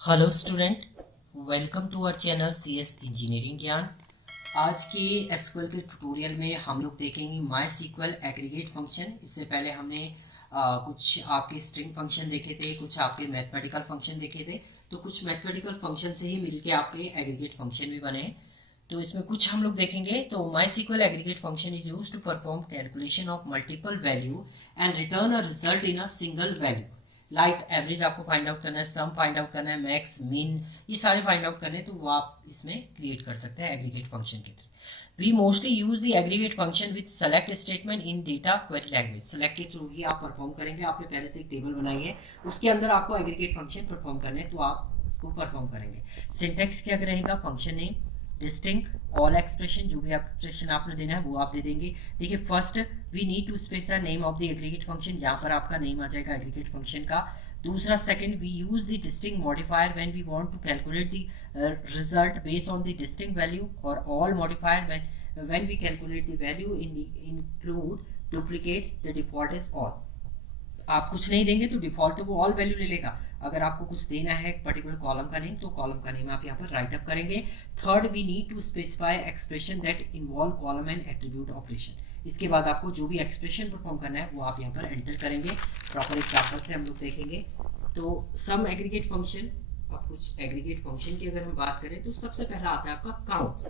Hello student, welcome to our channel CS engineering Gyan. आज के SQL के ट्यूटोरियल में हम लोग देखेंगे माई सीक्वल एग्रीगेट फंक्शन। इससे पहले हमने कुछ आपके स्ट्रिंग फंक्शन देखे थे, कुछ आपके मैथमेटिकल फंक्शन देखे थे। तो कुछ मैथमेटिकल फंक्शन से ही मिलके आपके एग्रीगेट फंक्शन भी बने हैं। तो इसमें कुछ हम लोग देखेंगे। तो MySQL aggregate function is use to perform calculation of multiple value and return a result in a single value. Like average आपको फाइंड आउट करना है, सम फाइंड आउट करना है, मैक्स मिन, ये सारे फाइंड आउट करने, तो वो आप इसमें क्रिएट कर सकते हैं एग्रीगेट फंक्शन के through. We mostly use the aggregate function with select statement in data query language. Select के थ्रू ही आप परफॉर्म करेंगे। आपने पहले से एक टेबल बनाई है, उसके अंदर आपको एग्रीगेट फंक्शन परफॉर्म करने, तो आप इसको परफॉर्म करेंगे। सिंटेक्स क्या रहेगा? Function name, distinct, all expression, जो भी एक्सप्रेशन आपने देना है वो आप दे देंगे। देखिए, first we need to specify name of the aggregate function, यहाँ पर आपका नेम आ जाएगा एग्रीगेट फंक्शन का। दूसरा, second, we use the distinct modifier when we want to calculate the result based on the distinct value, और all modifier when we calculate the value include duplicate, the default is all. आप कुछ नहीं देंगे तो default वो all value ले लेगा। अगर आपको कुछ देना है पर्टिकुलर कॉलम का नेम, तो कॉलम का नेम आप यहाँ पर राइट अप करेंगे। Third, we need to specify expression that involve column and attribute operation. इसके बाद आपको जो भी एक्सप्रेशन परफॉर्म करना है वो आप यहाँ पर एंटर करेंगे। प्रॉपर एग्जाम्पल से हम लोग देखेंगे। तो सम एग्रीगेट फंक्शन, अब कुछ एग्रीगेट फंक्शन की अगर हम बात करें तो सबसे पहला आता है आपका काउंट।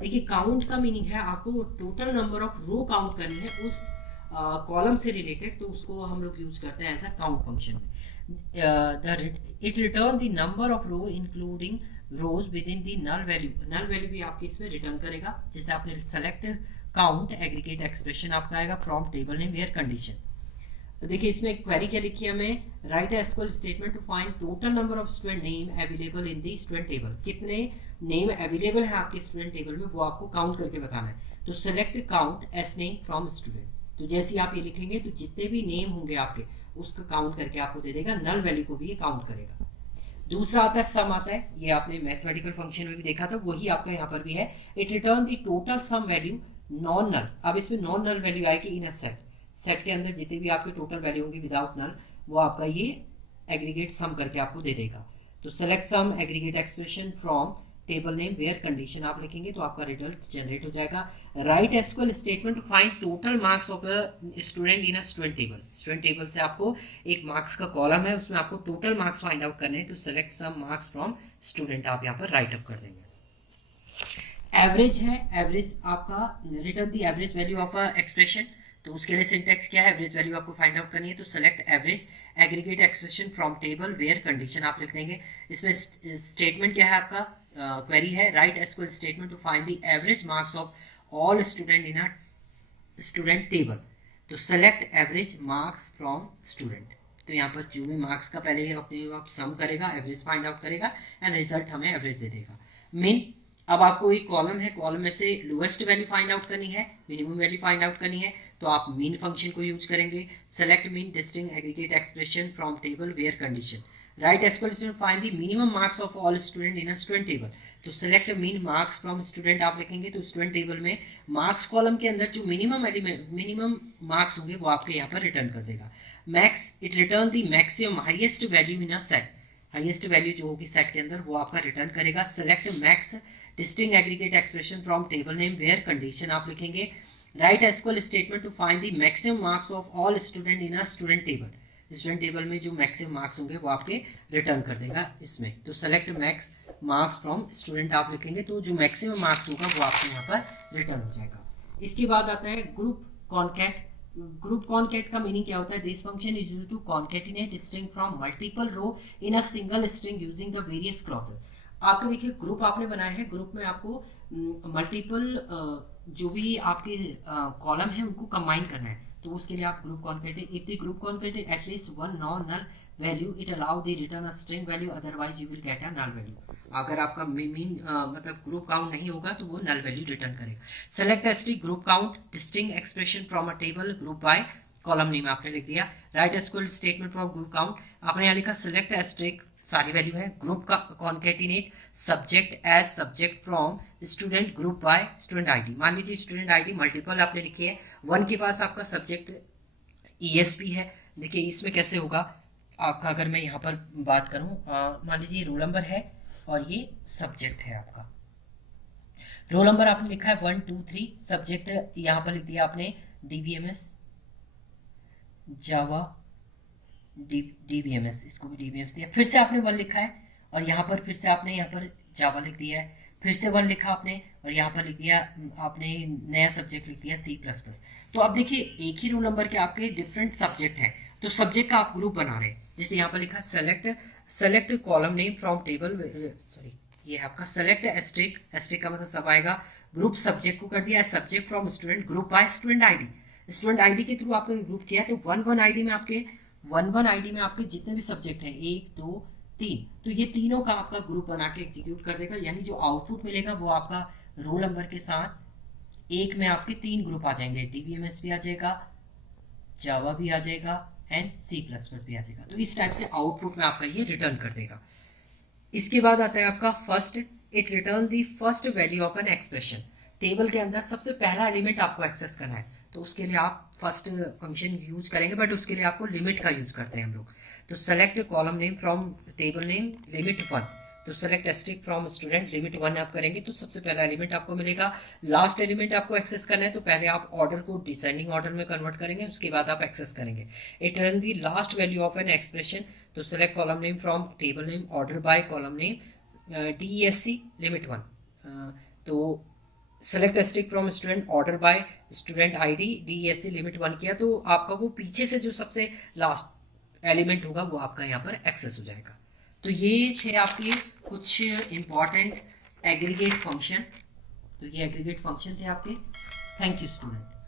देखिए, काउंट का मीनिंग है आपको total number of row count करनी है उस कॉलम से रिलेटेड, तो उसको हम लोग यूज करते हैं एज अ काउंट फंक्शन में। It return the number of row including rows with in the null value. Null value भी आपके इसमें रिटर्न करेगा। जैसे आपने सेलेक्ट काउंट एग्रीगेट एक्सप्रेशन आपका आएगा from table name where condition. तो देखिए, इसमें एक क्वेरी क्या लिखी है हमें, write SQL statement to find total number of student name available in the student table. कितने नेम अवेलेबल है आपके स्टूडेंट टेबल में, वो आपको काउंट करके बताना है। तो select count S name from student. तो जैसे आप ये लिखेंगे तो जितने भी नेम होंगे आपके, उसका काउंट करके आपको दे देगा। नल वैल्यू को भी ये काउंट करेगा। दूसरा आता है सम आता है, ये आपने मैथमेटिकल फंक्शन में भी देखा था, वही आपका यहाँ पर भी है। It return the total sum value non null. अब इसमें नॉन नल वैल्यू आएगी इन अ सेट। सेट के अंदर जितने भी आपके टोटल वैल्यू होंगे विदाउट नल, वो आपका ये एग्रीगेट सम करके आपको दे देगा। तो select sum aggregate expression from table name where condition आप लिखेंगे तो आपका रिजल्ट जनरेट हो जाएगा। Write SQL statement to find total marks of a student in a student table. Student table से आपको एक मार्क्स का कॉलम है, उसमें आपको टोटल मार्क्स फाइंड आउट करने हैं। तो select sum marks from student आप यहाँ पर राइट अप कर देंगे। एवरेज है, एवरेज आपका return the average value of a expression. तो उसके लिए सिंटेक्स क्या है, एवरेज वैल्यू आपको फाइंड आउट करनी है। तो select average aggregate expression from table where condition आप लिख देंगे। इसमें स्टेटमेंट क्या है आपका, क्वेरी है, write SQL statement to find the average marks of all student in a student table. तो select average marks from student. तो यहाँ पर जो भी मार्क्स का पहले अपने आप सम करेगा, एवरेज फाइंड आउट करेगा एंड रिजल्ट हमें एवरेज दे देगा। मिन, अब आपको एक कॉलम है, कॉलम में से लोएस्ट वैल्यू फाइंड आउट करनी है, मिनिमम वैल्यू फाइंड आउट करनी है, तो आप मीन फंक्शन को यूज करेंगे। Select min distinct aggregate expression from table where condition. Write SQL statement find the minimum marks of all student in a student table. तो select min marks from student आप लिखेंगे। तो student table में marks column के अंदर जो minimum marks होंगे वो आपके यहाँ पर रिटर्न कर देगा। Max, it return the maximum highest value in a set. Highest value जो होगी सेट के अंदर वो आपका रिटर्न करेगा। Select max distinct aggregate expression from table name where condition आप लिखेंगे। Write SQL statement to find the maximum marks of all student in a student table. Student table में जो मैक्सिमम मार्क्स होंगे वो आपके रिटर्न कर देगा इसमें। तो select max marks from student आप लिखेंगे, तो जो मैक्सिमम मार्क्स होगा वो आपके यहाँ पर रिटर्न हो जाएगा। इसके बाद आता है ग्रुप कॉन्कैट। ग्रुप कॉन्कैट का मीनिंग क्या होता है, this function is used to concatenate string from multiple row in a single string using the various clauses. आपके देखिए ग्रुप आपने बनाया है, ग्रुप में आपको मल्टीपल जो भी आपके कॉलम है उनको कंबाइन करना है। तो उसके लिए आप group concatenate, if the group concatenate at least one non null value it allow the return a string value, otherwise you will get a null value. अगर आपका मीन मतलब ग्रुप काउंट नहीं होगा तो वो नल वैल्यू रिटर्न करेगा। Select ST group count distinct expression from a table group by column name आपने लिख दिया। Write SQL statement for group count आपने यहाँ लिखा। सेलेक्ट एस्ट्रिक सारी वैल्यू है। ग्रुप का concatenate subject as subject from student group by student ID. मान लीजिए स्टूडेंट आईडी मल्टीपल आपने लिखी है, वन के पास आपका सब्जेक्ट ईएसपी है। देखिए इसमें कैसे होगा, आपका अगर मैं यहाँ पर बात करूँ, मान लीजिए रोल नंबर है और ये सब्जेक्ट है आपका। रोल नंबर आपने लिखा है 1 2 3, सब्जेक्ट यहाँ पर लिख दिया आपने DBMS जावा, DBMS, इसको भी DBMS दिया, फिर से आपने 1 लिखा है और यहाँ पर फिर से आपने यहाँ पर जावा लिख दिया है, फिर से 1 लिखा आपने और यहाँ पर लिख दिया आपने नया सब्जेक्ट लिख दिया C++। तो अब देखिए एक ही रोल नंबर के आपके डिफरेंट सब्जेक्ट हैं, तो सब्जेक्ट का आप ग्रुप बना रहे हैं। जैसे यहाँ पर लिखा select column name from table, sorry ये है आपका सेलेक्ट एस्ट्रिक, एस्ट्रिक का मतलब सब आएगा, ग्रुप सब्जेक्ट को कर दिया subject from student, group by student ID, student ID के थ्रू आपने ग्रुप किया। तो 1 आईडी में आपके जितने भी सब्जेक्ट हैं 1 2 3, तो ये तीनों का आपका ग्रुप बना के एग्जीक्यूट कर देगा, यानी जो आउटपुट मिलेगा वो आपका रोल नंबर के साथ एक में आपके 3 ग्रुप आ जाएंगे, DBMS भी आ जाएगा, जावा भी आ जाएगा एंड C++ भी आ जाएगा। तो इस टाइप से आउटपुट में आपका ये रिटर्न कर देगा। इसके बाद आता है आपका first, it return the first value of an expression. Table के अंदर सबसे पहला एलिमेंट आपको एक्सेस करना है, तो उसके लिए आप फर्स्ट फंक्शन यूज करेंगे, बट उसके लिए आपको लिमिट का यूज करते हैं हम लोग। तो select column name from table name limit 1, तो select asterisk from student limit 1 आप करेंगे तो सबसे पहला एलिमेंट आपको मिलेगा। लास्ट एलिमेंट आपको एक्सेस करना है, तो पहले आप ऑर्डर को डिसेंडिंग ऑर्डर में कन्वर्ट करेंगे, उसके बाद आप एक्सेस करेंगे। It return the last value of an expression, तो select column name from table name order by column name DESC limit 1, तो select asterisk from student order by student ID DESC limit 1 किया, तो आपका वो पीछे से जो सबसे लास्ट एलिमेंट होगा वो आपका यहाँ पर एक्सेस हो जाएगा। तो ये थे आपके कुछ इंपॉर्टेंट एग्रीगेट फंक्शन, तो ये एग्रीगेट फंक्शन थे आपके। Thank you student.